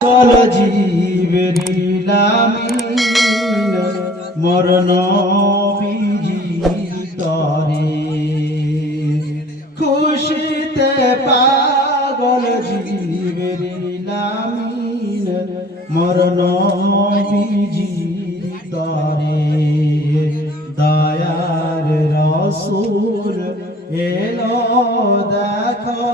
চল জীবরিলামিন মরণ বিজি তরে খুশিতে পাগল জীবরিলামিন মরণ বিজি তরে দয়ার রসুল এলো দেখো।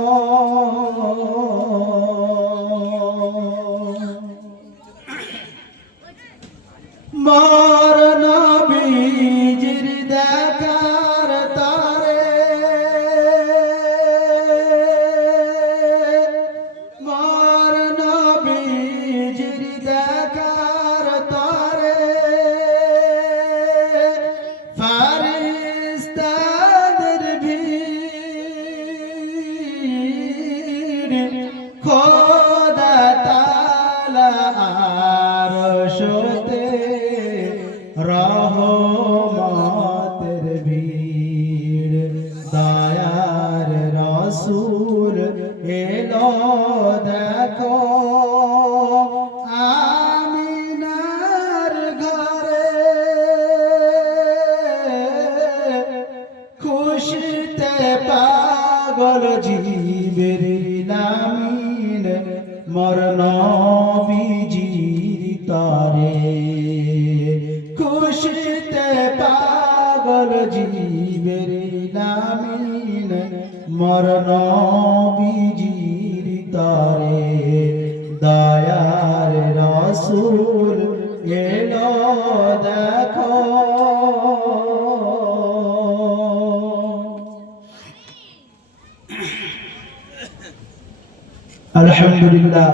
মর নবীজির দেখার তারে। মর নবীজির দেখার তারে। ফারিস্তাদের ভিড় তালা আরশতে রহমতের ভিড়। দয়ার রসুল এলো দেখো আমিনার ঘরে। খুশিতে পাগল জীবের লামিন মরণ তারে। খুশিতে পাগল জীবের লামিন মরণ বিজির তারে। দয়ার রসুল এলো দেখো। আলহামদুলিল্লাহ।